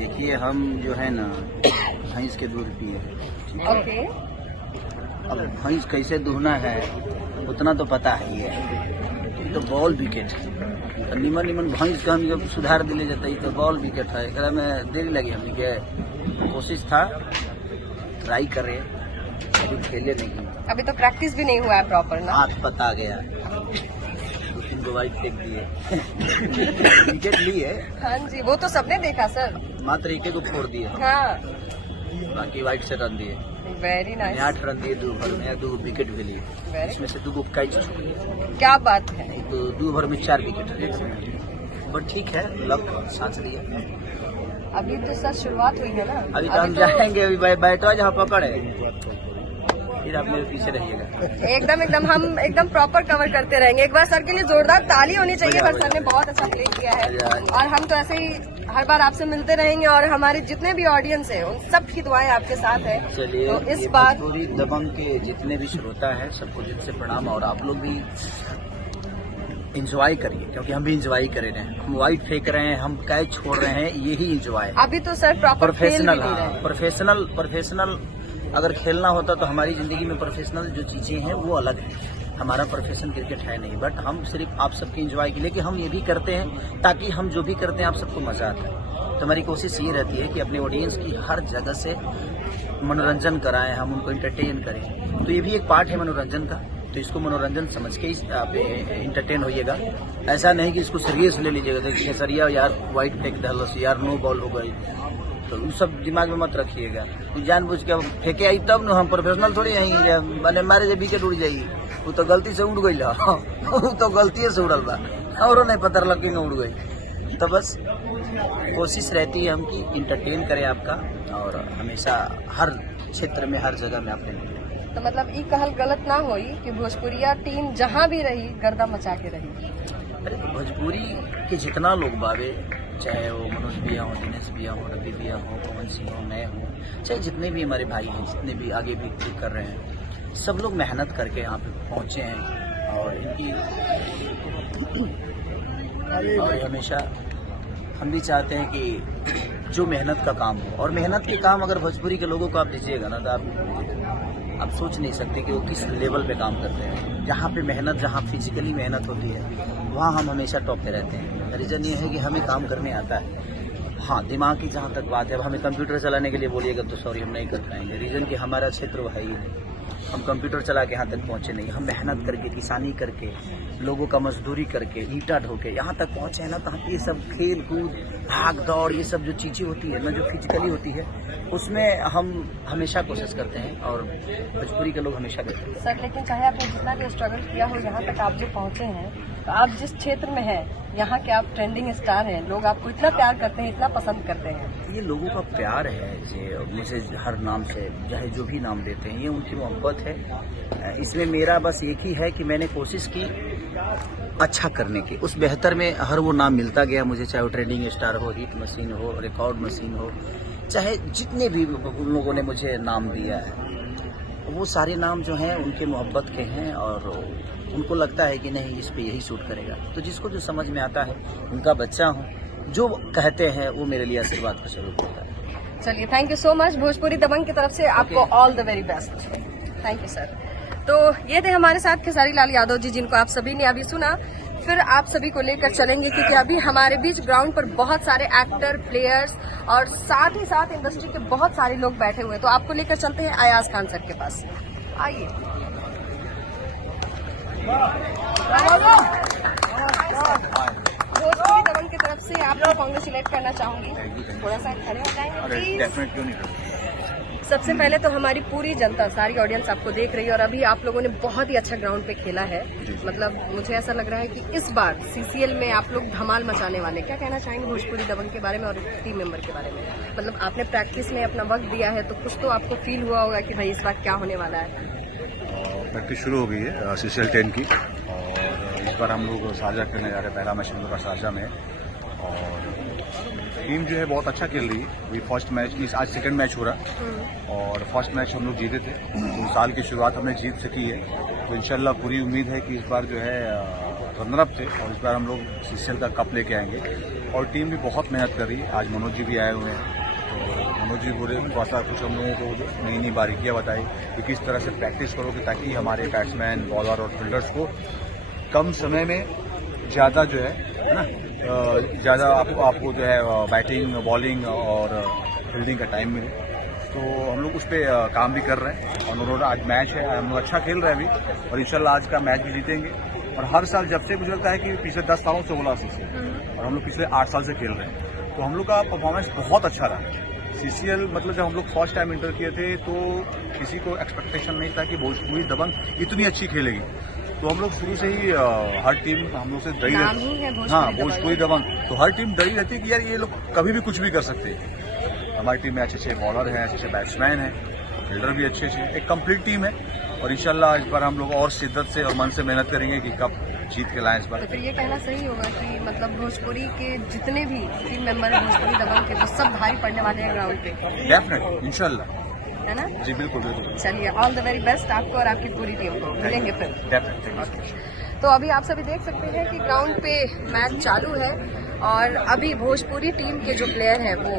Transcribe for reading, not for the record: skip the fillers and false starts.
देखिए हम जो है ना भैंस के दूध पिए। ओके। अब भैंस कैसे दूहना है उतना तो पता ही है। ये तो बॉल विकेट है। निमन निमन भैंस का हम जब सुधार दिले जाता है तो बॉल विकेट है। एकरा में देरी लगी हमनी के। कोशिश था ट्राई करे, अभी खेले नहीं। अभी तो प्रैक्टिस भी नहीं हुआ है प्रॉपर ना। हाथ पता गया, 2-3 वाइट फेंक दिए। विकेट लिए, हाँ जी, वो तो सबने देखा सर। मात्र एक को फोड़ दिए, हाँ, बाकी वाइट से रन दिए। Very nice. 8 रन दिए 2 ओवर में, 2 विकेट भी लिए। इसमें से 2 कैच छूट गए। क्या बात है। तो 2 ओवर में 4 विकेट लिए। बट ठीक है, लक साथ दिए। अभी तो सर शुरुआत हुई है ना। अभी तो हम जाएंगे, अभी बैठो जहाँ पकड़े, फिर आप मेरे पीछे रहिएगा। एकदम हम एकदम प्रॉपर कवर करते रहेंगे। एक बार सर के लिए जोरदार ताली होनी चाहिए। पर सर ने बहुत अच्छा प्ले किया है और हम तो ऐसे ही हर बार आपसे मिलते रहेंगे और हमारे जितने भी ऑडियंस है उन सब की दुआएं आपके साथ है। चलिए, तो इस बार पूरी दबंग के जितने भी श्रोता है सबको दिल से प्रणाम। और आप लोग भी इंजॉय करिए, क्योंकि हम भी इंजॉय कर रहे हैं। हम वाइट फेंक रहे हैं, हम कैच छोड़ रहे हैं, यही इंजॉय। अभी तो सर प्रॉपर प्रोफेशनल, प्रोफेशनल अगर खेलना होता तो हमारी जिंदगी में प्रोफेशनल जो चीजें हैं वो अलग है। हमारा प्रोफेशन क्रिकेट है नहीं, बट हम सिर्फ आप सबके एंजॉय के लिए कि हम ये भी करते हैं ताकि हम जो भी करते हैं आप सबको मजा आता है। तो हमारी कोशिश ये रहती है कि अपने ऑडियंस की हर जगह से मनोरंजन कराएं, हम उनको एंटरटेन करें। तो ये भी एक पार्ट है मनोरंजन का, तो इसको मनोरंजन समझ के आप एंटरटेन होइएगा। ऐसा नहीं कि इसको सीरियस ले लीजिएगा। देखिए सरिया यार वाइट फेंक दहलस यार, नो बॉल हो गई, तो वो सब दिमाग में मत रखिएगा। जानबूझ के फेंके आई तब न, हम प्रोफेशनल थोड़ी आई मैंने मारे जब विकेट उड़ जाई। वो तो गलती से उड़ गई, वो तो गलती से उड़ल बा और नहीं पता लग कि उड़ गई। तो बस कोशिश रहती है हम की इंटरटेन करें आपका, और हमेशा हर क्षेत्र में हर जगह में आपने। तो मतलब ये कहल गलत ना होई कि भोजपुरिया टीम जहाँ भी रही गर्दा मचा के रही। अरे तो भोजपुरी के जितना लोग बावे, चाहे वो मनोज भैया हो, दिनेश भैया हो, रवि भैया हो, पवन सिंह हो, मैं हूँ, चाहे जितने भी हमारे भाई हैं, जितने भी आगे भी कर रहे हैं, सब लोग मेहनत करके यहाँ पे पहुँचे हैं। और इनकी और हमेशा हम भी चाहते हैं कि जो मेहनत का काम हो, और मेहनत के काम अगर भोजपुरी के लोगों को आप दीजिएगा ना तो आप सोच नहीं सकते कि वो किस लेवल पे काम करते हैं। जहाँ पे मेहनत, जहाँ फिजिकली मेहनत होती है, वहाँ हम हमेशा टॉप पे रहते हैं। रीज़न ये है कि हमें काम करने आता है। हाँ, दिमाग की जहाँ तक बात है, अब हमें कंप्यूटर चलाने के लिए बोलिएगा तो सॉरी हम नहीं कर पाएंगे। रीज़न कि हमारा क्षेत्र वो है ही नहीं। हम कंप्यूटर चला के यहाँ तक पहुँचे नहीं। हम मेहनत करके, किसानी करके, लोगों का मजदूरी करके, ईंटा ढोके यहाँ तक पहुँचे हैं ना। तो ये सब खेल कूद, भाग दौड़, ये सब जो चीज़ें होती है ना, जो फिजिकली होती है, उसमें हम हमेशा कोशिश करते हैं और भोजपुरी के लोग हमेशा करते हैं। सर लेकिन चाहे आपने जितना भी स्ट्रगल किया हो, यहाँ तक आप जो पहुँचे हैं, तो आप जिस क्षेत्र में हैं यहाँ के आप ट्रेंडिंग स्टार हैं। लोग आपको इतना प्यार करते हैं, इतना पसंद करते हैं। ये लोगों का प्यार है, मुझे हर नाम से चाहे जो भी नाम देते हैं, ये उनकी मोहब्बत है। इसमें मेरा बस एक ही है कि मैंने कोशिश की अच्छा करने की, उस बेहतर में हर वो नाम मिलता गया मुझे, चाहे वो ट्रेंडिंग स्टार हो, हिट मशीन हो, रिकॉर्ड मशीन हो, चाहे जितने भी उन लोगों ने मुझे नाम दिया है, वो सारे नाम जो हैं उनके मोहब्बत के हैं। और उनको लगता है कि नहीं इस पे यही सूट करेगा। तो जिसको जो समझ में आता है, उनका बच्चा हूँ, जो कहते हैं वो मेरे लिए आशीर्वाद का स्वरूप होता है। चलिए, thank you so much. Bhojpuri Dabang की तरफ से आपको all the very best. Thank you sir. तो ये थे हमारे साथ खेसारी लाल यादव जी, जिनको आप सभी ने अभी सुना। फिर आप सभी को लेकर चलेंगे क्योंकि अभी हमारे बीच ग्राउंड पर बहुत सारे एक्टर, प्लेयर्स और साथ ही साथ इंडस्ट्री के बहुत सारे लोग बैठे हुए हैं। तो आपको लेकर चलते हैं अयाज खान सर के पास। आइए। भोजपुरी दबंग की तरफ से आपको कांग्रेचुलेट करना चाहूंगी। थोड़ा सा खड़े हो जाएंगे। सबसे पहले तो हमारी पूरी जनता, सारी ऑडियंस आपको देख रही है और अभी आप लोगों ने बहुत ही अच्छा ग्राउंड पे खेला है। मतलब मुझे ऐसा लग रहा है कि इस बार सीसीएल में आप लोग धमाल मचाने वाले। क्या कहना चाहेंगे भोजपुरी दबंग के बारे में और टीम मेंबर के बारे में? मतलब आपने प्रैक्टिस में अपना वक्त दिया है तो कुछ तो आपको फील हुआ होगा कि भाई इस बार क्या होने वाला है। प्रैक्टिस शुरू हो गई है सीसीएल 10 की, और इस बार हम लोग शारजा खेलने जा रहे हैं। पहला मैच हम लोग का शारजा में, और टीम जो है बहुत अच्छा खेल रही है। ये फर्स्ट मैच, आज सेकंड मैच हो रहा, और फर्स्ट मैच हम लोग जीते थे, तो साल की शुरुआत हमने जीत सकी है। तो इंशाल्लाह पूरी उम्मीद है कि इस बार जो है रनर अप थे, और इस बार हम लोग सीसीएल का कप लेके आएंगे। और टीम भी बहुत मेहनत कर रही है। आज मनोज जी भी आए हुए हैं, तो मनोज जी पूरे थोड़ा सा कुछ हम लोगों को नई नई बारीकियाँ बताई कि किस तरह से प्रैक्टिस करोगे ताकि हमारे बैट्समैन, बॉलर और फील्डर्स को कम समय में ज़्यादा जो है ना ज़्यादा आपको जो है बैटिंग, बॉलिंग और फील्डिंग का टाइम मिले। तो हम लोग उस पर काम भी कर रहे हैं और उन्होंने आज मैच है, हम लोग अच्छा खेल रहे हैं अभी और इंशाल्लाह आज का मैच भी जीतेंगे। और हर साल जब से मुझे लगता है कि पिछले 10 सालों से बोला सीसीएल और हम लोग पिछले 8 साल से खेल रहे हैं, तो हम लोग का परफॉर्मेंस बहुत अच्छा रहा। सीसीएल मतलब जब हम लोग फर्स्ट टाइम इंटर किए थे तो किसी को एक्सपेक्टेशन नहीं था कि भोजपुरी दबंग इतनी अच्छी खेलेगी। तो हम लोग शुरू से ही हर टीम हम लोग से डरी रहती है। हाँ, भोजपुरी दबंग, तो हर टीम डरी रहती है कि यार ये लोग कभी भी कुछ भी कर सकते हैं। हमारी टीम में अच्छे अच्छे बॉलर हैं, अच्छे अच्छे बैट्समैन हैं, फील्डर भी अच्छे अच्छे, एक कंप्लीट टीम है। और इंशाल्लाह इस बार हम लोग और शिद्दत से और मन से मेहनत करेंगे कि कब जीत के लाएं इस बार। तो फिर ये कहना सही होगा कि मतलब भोजपुरी के जितने भी टीम मेंबर भोजपुरी दबंग के वो सब भारी पड़ने वाले हैं ग्राउंड पे? डेफिनेटली, इंशाल्लाह, है ना? जी बिल्कुल बिल्कुल। चलिए, ऑल द वेरी बेस्ट आपको और आपकी पूरी टीम को। मिलेंगे फिर। डेफिनेटली। तो अभी आप सभी देख सकते हैं कि ग्राउंड पे मैच चालू है और अभी भोजपुरी टीम के जो प्लेयर हैं वो